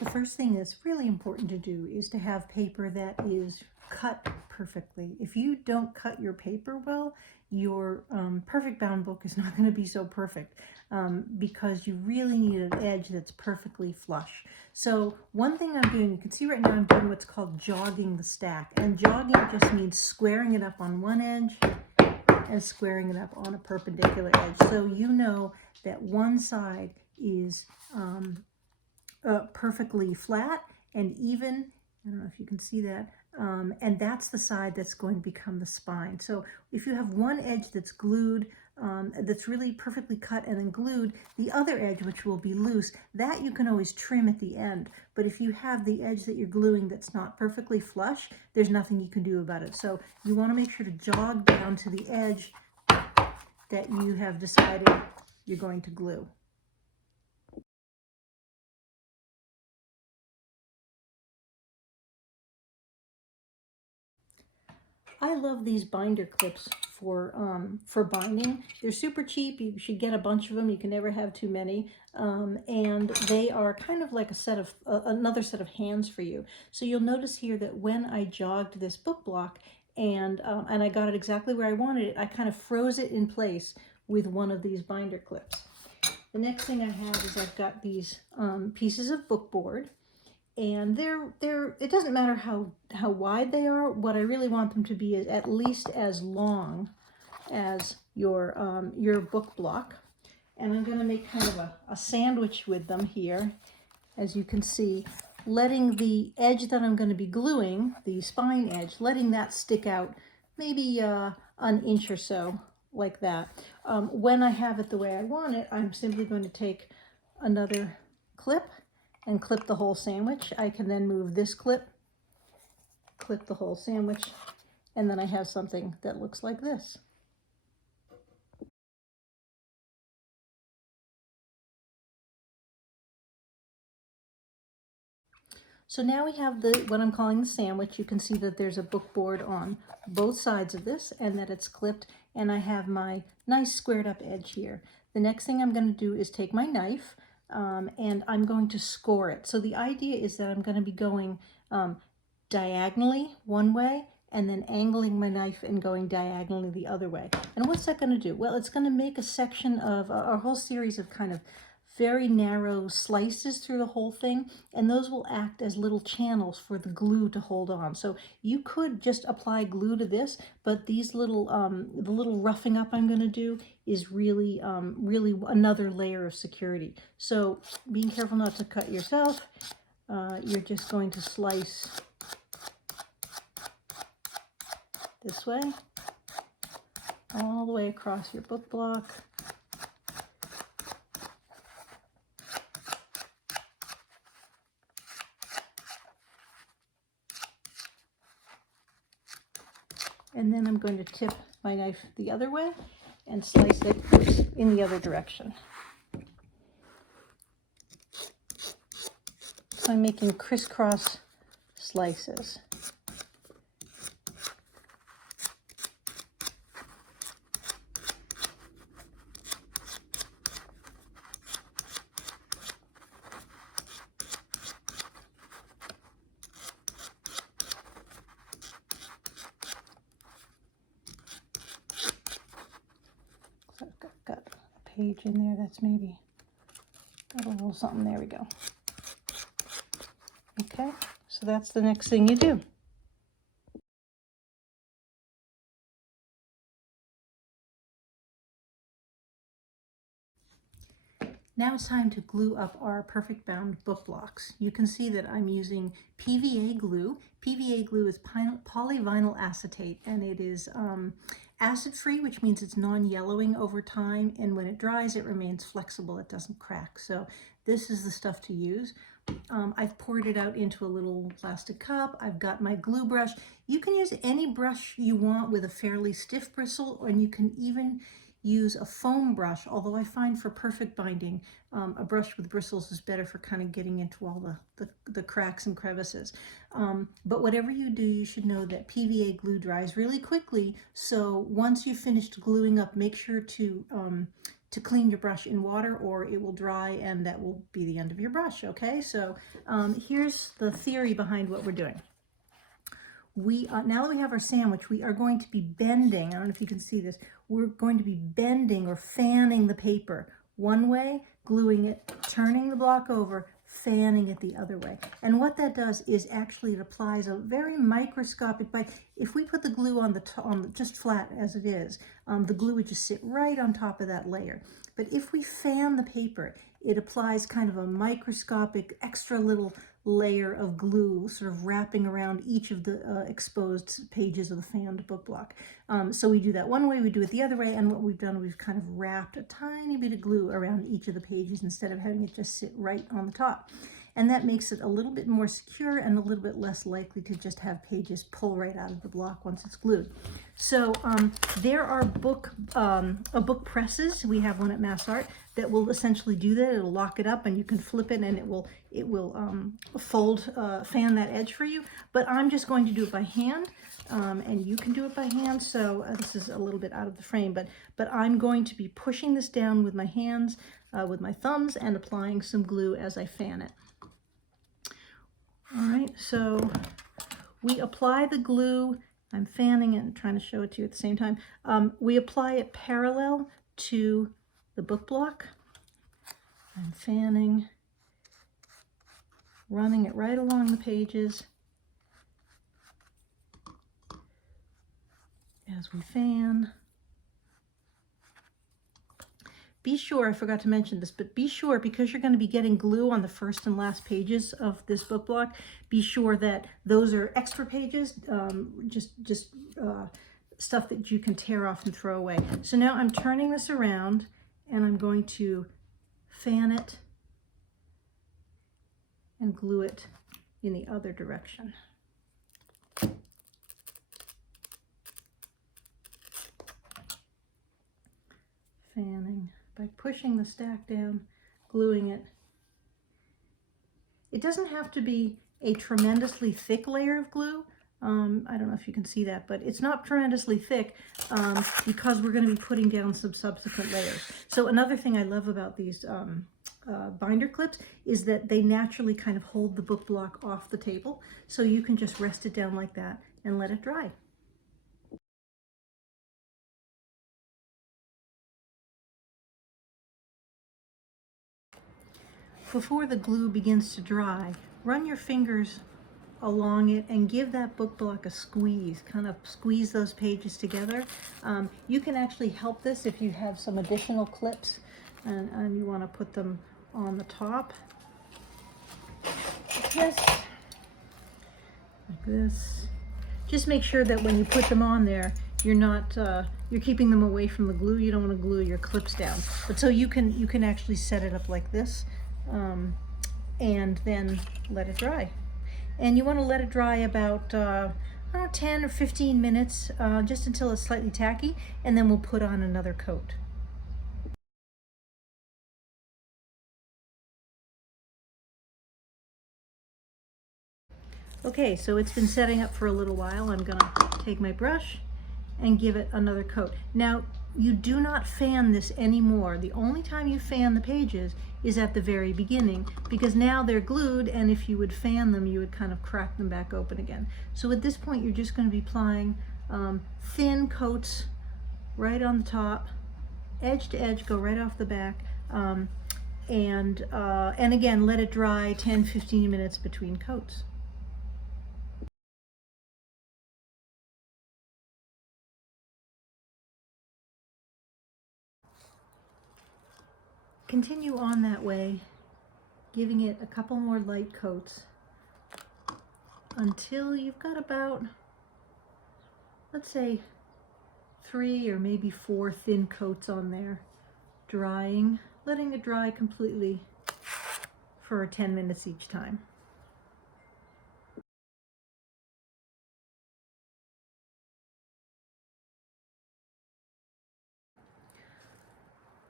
The first thing that's really important to do is to have paper that is cut perfectly. If you don't cut your paper well, your perfect bound book is not going to be so perfect because you really need an edge that's perfectly flush. So one thing I'm doing, you can see right now I'm doing what's called jogging the stack. And jogging just means squaring it up on one edge and squaring it up on a perpendicular edge. So you know that one side is perfectly flat and even. I don't know if you can see that. And that's the side that's going to become the spine. So if you have one edge that's glued, that's really perfectly cut and then glued, the other edge, which will be loose, that you can always trim at the end. But if you have the edge that you're gluing that's not perfectly flush, there's nothing you can do about it. So you want to make sure to jog down to the edge that you have decided you're going to glue. I love these binder clips for binding. They're super cheap. You should get a bunch of them. You can never have too many. And they are kind of like a set of another set of hands for you. So you'll notice here that when I jogged this book block and I got it exactly where I wanted it, I kind of froze it in place with one of these binder clips. The next thing I have is I've got these pieces of book board. And they're it doesn't matter how wide they are. What I really want them to be is at least as long as your book block. And I'm going to make kind of a sandwich with them here, as you can see, letting the edge that I'm going to be gluing, the spine edge, letting that stick out maybe an inch or so, like that. When I have it the way I want it, I'm simply going to take another clip and clip the whole sandwich. I can then move this clip, clip the whole sandwich, and then I have something that looks like this. So now we have what I'm calling the sandwich. You can see that there's a book board on both sides of this and that it's clipped, and I have my nice squared up edge here. The next thing I'm going to do is take my knife and I'm going to score it. So the idea is that I'm going to be going diagonally one way and then angling my knife and going diagonally the other way. And what's that going to do? Well, it's going to make a section of a whole series of kind of very narrow slices through the whole thing, and those will act as little channels for the glue to hold on. So you could just apply glue to this, but these little the little roughing up I'm going to do is really really another layer of security. So being careful not to cut yourself, you're just going to slice this way all the way across your book block. And then I'm going to tip my knife the other way and slice it in the other direction. So I'm making crisscross slices. So I've got a page in there that's maybe got a little something. There we go. Okay, so that's the next thing you do. Now it's time to glue up our perfect bound book blocks. You can see that I'm using PVA glue. PVA glue is polyvinyl acetate, and it is acid-free, which means it's non-yellowing over time, and when it dries it remains flexible, it doesn't crack. So this is the stuff to use. I've poured it out into a little plastic cup. I've got my glue brush. You can use any brush you want with a fairly stiff bristle, or you can even use a foam brush, although I find for perfect binding, a brush with bristles is better for kind of getting into all the cracks and crevices. But whatever you do, you should know that PVA glue dries really quickly, so once you've finished gluing up, make sure to to clean your brush in water, or it will dry and that will be the end of your brush. Okay, so here's the theory behind what we're doing. Now that we have our sandwich, we are going to be bending. I don't know if you can see this. We're going to be bending or fanning the paper one way, gluing it, turning the block over, fanning it the other way. And what that does is actually it applies a very microscopic bite. If we put the glue on the just flat as it is, the glue would just sit right on top of that layer. But if we fan the paper, it applies kind of a microscopic extra little layer of glue sort of wrapping around each of the exposed pages of the fanned book block. So we do that one way, we do it the other way, and what we've done, we've kind of wrapped a tiny bit of glue around each of the pages instead of having it just sit right on the top. And that makes it a little bit more secure and a little bit less likely to just have pages pull right out of the block once it's glued. So there are book presses. We have one at Mass Art that will essentially do that. It'll lock it up and you can flip it and it will fan that edge for you. But I'm just going to do it by hand, and you can do it by hand. So this is a little bit out of the frame, but I'm going to be pushing this down with my hands, with my thumbs, and applying some glue as I fan it. All right, so we apply the glue. I'm fanning it and trying to show it to you at the same time. We apply it parallel to the book block. I'm fanning, running it right along the pages as we fan. Be sure, I forgot to mention this, but be sure, because you're going to be getting glue on the first and last pages of this book block, be sure that those are extra pages, just stuff that you can tear off and throw away. So now I'm turning this around and I'm going to fan it and glue it in the other direction. Fanning by pushing the stack down, gluing it. It doesn't have to be a tremendously thick layer of glue. I don't know if you can see that, but it's not tremendously thick because we're going to be putting down some subsequent layers. So another thing I love about these binder clips is that they naturally kind of hold the book block off the table, so you can just rest it down like that and let it dry. Before the glue begins to dry, run your fingers along it and give that book block a squeeze, kind of squeeze those pages together. You can actually help this if you have some additional clips and you want to put them on the top. Like this. Just make sure that when you put them on there, you're not you're keeping them away from the glue. You don't want to glue your clips down. But so you can actually set it up like this. And then let it dry. And you want to let it dry about 10 or 15 minutes, just until it's slightly tacky, and then we'll put on another coat. Okay, so it's been setting up for a little while. I'm going to take my brush and give it another coat. Now, you do not fan this anymore. The only time you fan the pages is at the very beginning, because now they're glued, and if you would fan them, you would kind of crack them back open again. So at this point, you're just going to be applying thin coats right on the top, edge to edge, go right off the back, and again, let it dry 10-15 minutes between coats. Continue on that way, giving it a couple more light coats until you've got about, let's say, 3 or maybe 4 thin coats on there, drying, letting it dry completely for 10 minutes each time.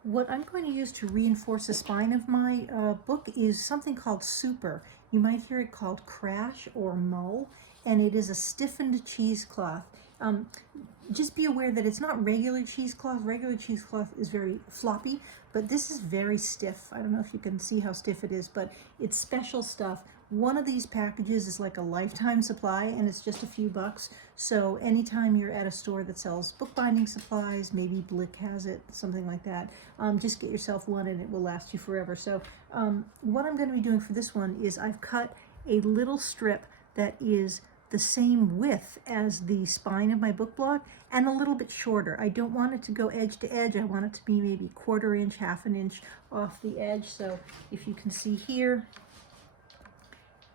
What I'm going to use to reinforce the spine of my book is something called Super. You might hear it called Crash or Mull, and it is a stiffened cheesecloth. Just be aware that it's not regular cheesecloth. Regular cheesecloth is very floppy, but this is very stiff. I don't know if you can see how stiff it is, but it's special stuff. One of these packages is like a lifetime supply, and it's just a few bucks. So anytime you're at a store that sells bookbinding supplies, maybe Blick has it, something like that, just get yourself one and it will last you forever. So what I'm going to be doing for this one is I've cut a little strip that is the same width as the spine of my book block and a little bit shorter. I don't want it to go edge to edge. I want it to be maybe 1/4 inch, 1/2 inch off the edge. So if you can see here,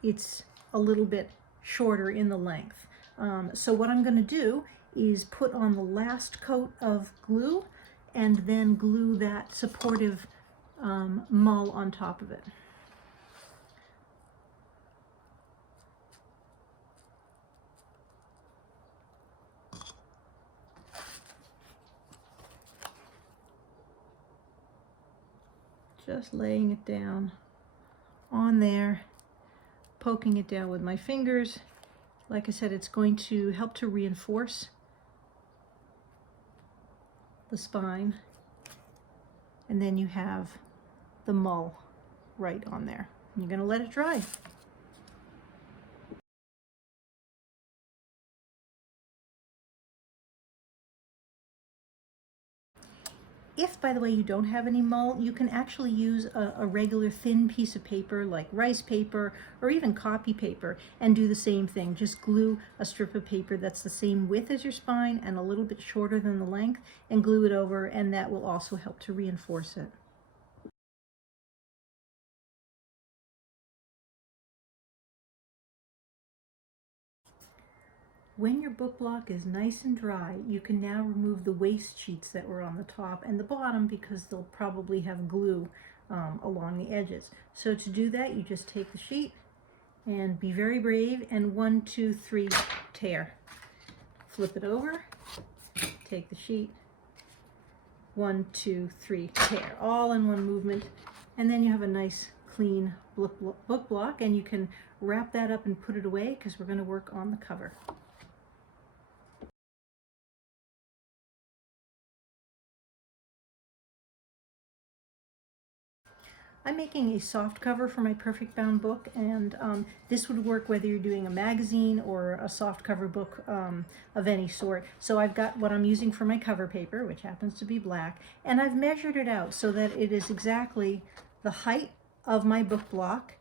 it's a little bit shorter in the length. So what I'm going to do is put on the last coat of glue and then glue that supportive mull on top of it. Just laying it down on there, poking it down with my fingers. Like I said, it's going to help to reinforce the spine. And then you have the mull right on there. You're going to let it dry. If, by the way, you don't have any mull, you can actually use a regular thin piece of paper like rice paper or even copy paper and do the same thing. Just glue a strip of paper that's the same width as your spine and a little bit shorter than the length and glue it over, and that will also help to reinforce it. When your book block is nice and dry, you can now remove the waste sheets that were on the top and the bottom because they'll probably have glue along the edges. So to do that, you just take the sheet and be very brave and 1, 2, 3, tear. Flip it over, take the sheet, 1, 2, 3, tear, all in one movement, and then you have a nice clean book block, and you can wrap that up and put it away because we're going to work on the cover. I'm making a soft cover for my Perfect Bound book, and this would work whether you're doing a magazine or a soft cover book of any sort. So I've got what I'm using for my cover paper, which happens to be black, and I've measured it out so that it is exactly the height of my book block,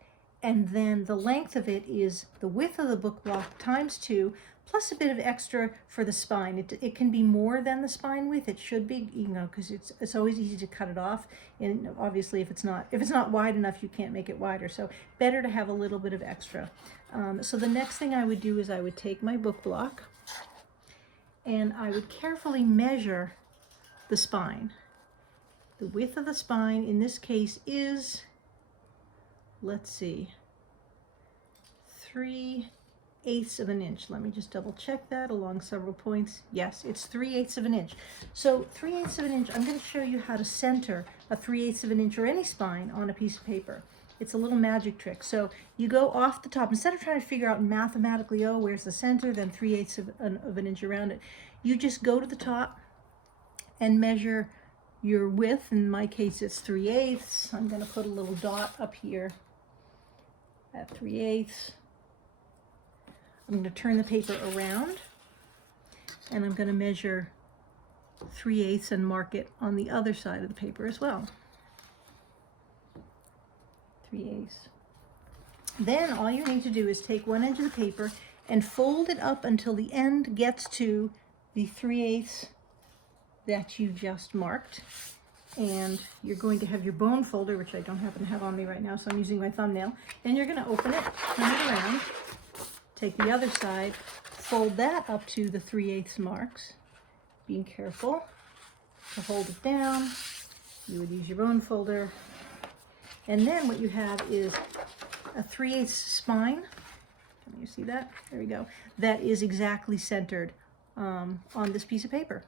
and then the length of it is the width of the book block times 2, plus a bit of extra for the spine. It can be more than the spine width. It should be, you know, because it's always easy to cut it off. And obviously, if it's not wide enough, you can't make it wider. So better to have a little bit of extra. So the next thing I would do is I would take my book block and I would carefully measure the spine. The width of the spine in this case is, let's see, 3/8 of an inch. Let me just double check that along several points. Yes, it's 3/8 of an inch. So 3/8 of an inch, I'm going to show you how to center a 3/8 of an inch or any spine on a piece of paper. It's a little magic trick. So you go off the top. Instead of trying to figure out mathematically, oh, where's the center, then 3/8 of an inch around it, you just go to the top and measure your width. In my case, it's 3/8. I'm going to put a little dot up here at 3/8. I'm going to turn the paper around and I'm going to measure 3/8 and mark it on the other side of the paper as well. 3/8. Then all you need to do is take one edge of the paper and fold it up until the end gets to the 3/8 that you just marked. And you're going to have your bone folder, which I don't happen to have on me right now, so I'm using my thumbnail. Then you're going to open it, turn it around, take the other side, fold that up to the 3/8 marks, being careful to hold it down. You would use your bone folder. And then what you have is a 3/8 spine. Can you see that? There we go. That is exactly centered on this piece of paper.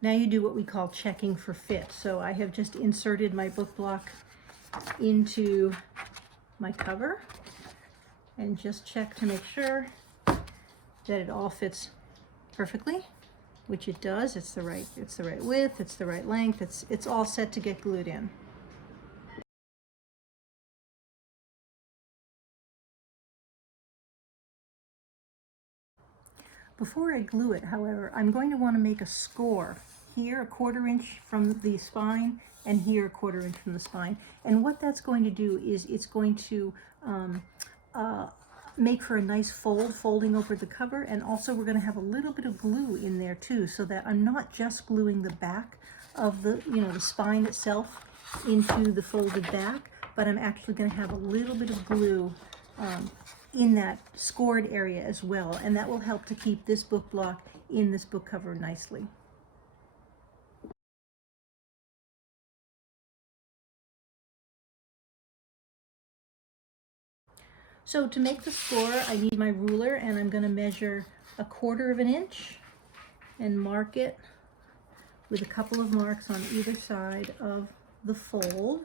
Now you do what we call checking for fit. So I have just inserted my book block into my cover and just check to make sure that it all fits perfectly, which it does. It's the right width, it's the right length, it's all set to get glued in. Before I glue it, however, I'm going to want to make a score. Here, 1/4 inch from the spine, and here, 1/4 inch from the spine. And what that's going to do is it's going to make for a nice folding over the cover, and also we're going to have a little bit of glue in there too, so that I'm not just gluing the back of the, the spine itself into the folded back, but I'm actually going to have a little bit of glue in that scored area as well, and that will help to keep this book block in this book cover nicely. So to make the score, I need my ruler, and I'm going to measure 1/4 inch and mark it with a couple of marks on either side of the fold.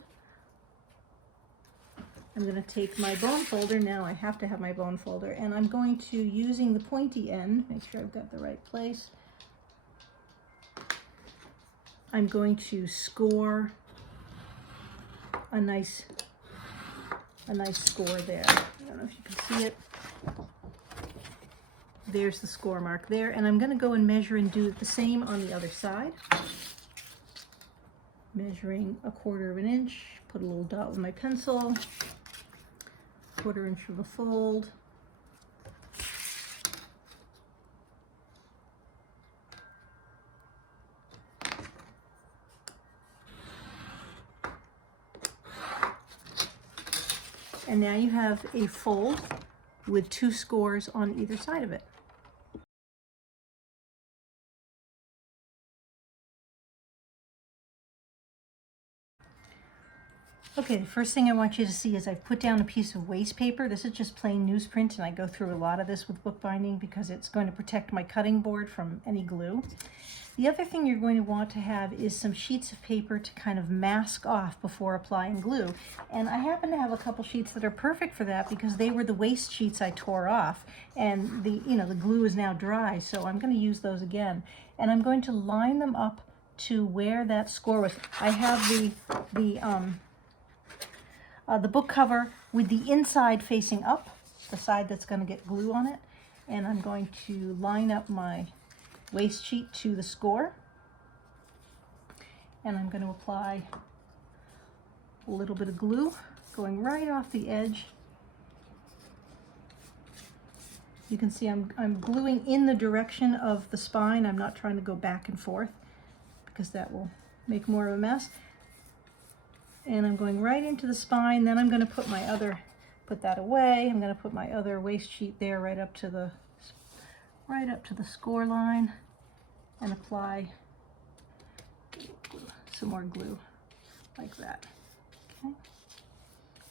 I'm going to take my bone folder, now I have to have my bone folder, and I'm going to, using the pointy end, make sure I've got the right place, I'm going to score a nice score there. I don't know if you can see it. There's the score mark there, and I'm going to go and measure and do the same on the other side. Measuring 1/4 inch, put a little dot with my pencil, 1/4 inch of a fold. And now you have a fold with 2 scores on either side of it. Okay, the first thing I want you to see is I've put down a piece of waste paper. This is just plain newsprint, and I go through a lot of this with bookbinding because it's going to protect my cutting board from any glue. The other thing you're going to want to have is some sheets of paper to kind of mask off before applying glue. And I happen to have a couple sheets that are perfect for that because they were the waste sheets I tore off, and the glue is now dry, so I'm going to use those again. And I'm going to line them up to where that score was. I have the book cover with the inside facing up, the side that's going to get glue on it, and I'm going to line up my waste sheet to the score, and I'm going to apply a little bit of glue going right off the edge. You can see I'm gluing in the direction of the spine. I'm not trying to go back and forth because that will make more of a mess. And I'm going right into the spine. Then I'm going to put that away. I'm going to put my other waste sheet there right up to the score line, and apply some more glue like that. Okay,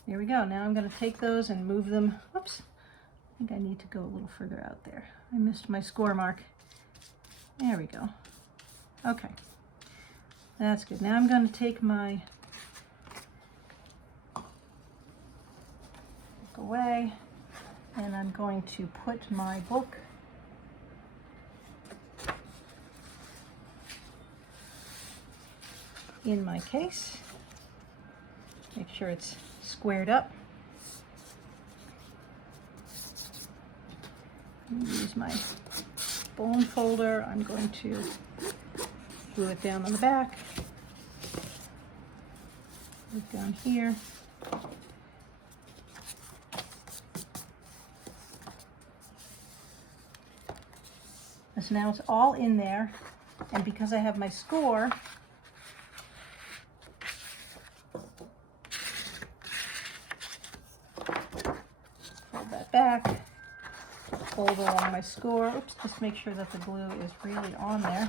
there we go. Now I'm going to take those and move them. Oops, I think I need to go a little further out there. I missed my score mark. There we go. Okay, that's good. Now I'm going to take my away, and I'm going to put my book in my case. Make sure it's squared up. Use my bone folder. I'm going to glue it down on the back. Glue it down here. So now it's all in there, and because I have my score, fold that back, fold along my score. Oops, just make sure that the glue is really on there.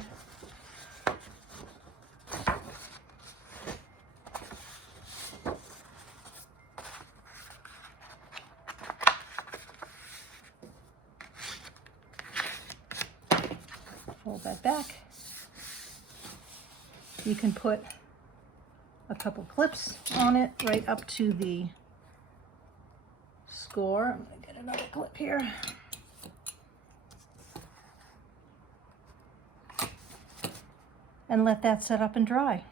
Fold that back. You can put a couple clips on it right up to the score. I'm going to get another clip here. And let that set up and dry.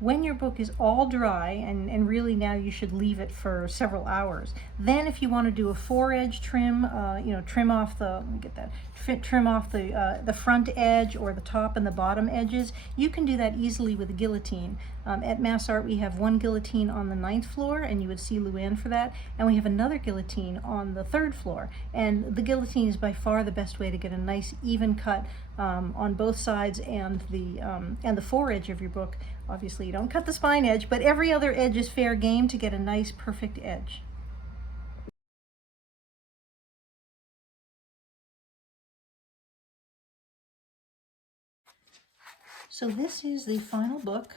When your book is all dry, and really now you should leave it for several hours, then if you want to do a 4-edge trim, trim off the, let me get that, trim off the front edge or the top and the bottom edges, you can do that easily with a guillotine. At Mass Art we have one guillotine on the 9th floor, and you would see Luann for that, and we have another guillotine on the 3rd floor, and the guillotine is by far the best way to get a nice even cut on both sides and the foredge of your book. Obviously you don't cut the spine edge, but every other edge is fair game to get a nice perfect edge. So this is the final book.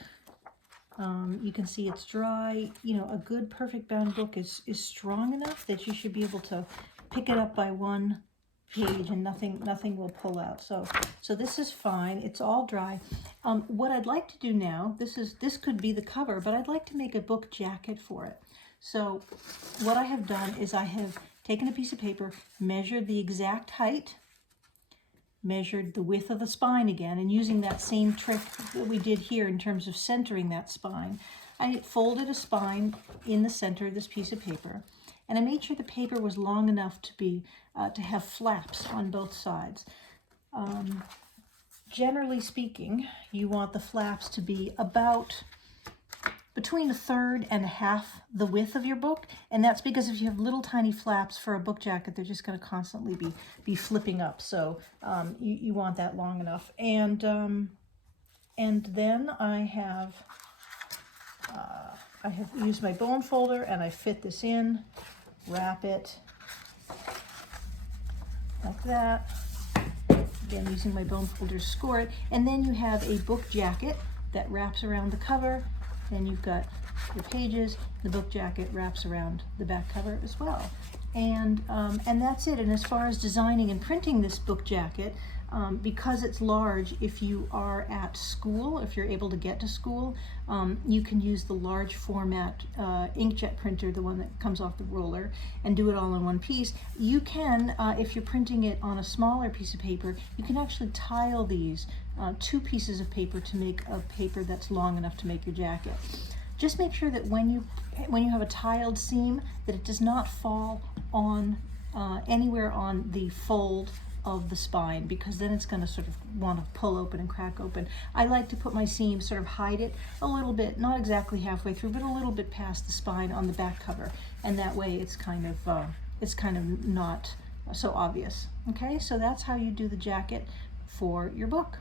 You can see it's dry. You know, a good perfect bound book is strong enough that you should be able to pick it up by one page and nothing will pull out. So this is fine. It's all dry. What I'd like to do now, this could be the cover, but I'd like to make a book jacket for it. So what I have done is I have taken a piece of paper, measured the exact height, measured the width of the spine again, and using that same trick that we did here in terms of centering that spine, I folded a spine in the center of this piece of paper, and I made sure the paper was long enough to have flaps on both sides. Generally speaking, you want the flaps to be about between 1/3 and 1/2 the width of your book, and that's because if you have little tiny flaps for a book jacket, they're just going to constantly be flipping up. So you want that long enough. And then I have used my bone folder, and I fit this in, wrap it like that. Again, using my bone folder to score it. And then you have a book jacket that wraps around the cover. Then you've got your pages. The book jacket wraps around the back cover as well. And that's it. And as far as designing and printing this book jacket, because it's large, if you are at school, if you're able to get to school, you can use the large format inkjet printer, the one that comes off the roller, and do it all in one piece. You can, if you're printing it on a smaller piece of paper, you can actually tile these 2 pieces of paper to make a paper that's long enough to make your jacket. Just make sure that when you have a tiled seam, that it does not fall on anywhere on the fold of the spine, because then it's going to sort of want to pull open and crack open. I like to put my seam, sort of hide it a little bit, not exactly halfway through, but a little bit past the spine on the back cover, and that way it's kind of not so obvious. Okay, so that's how you do the jacket for your book.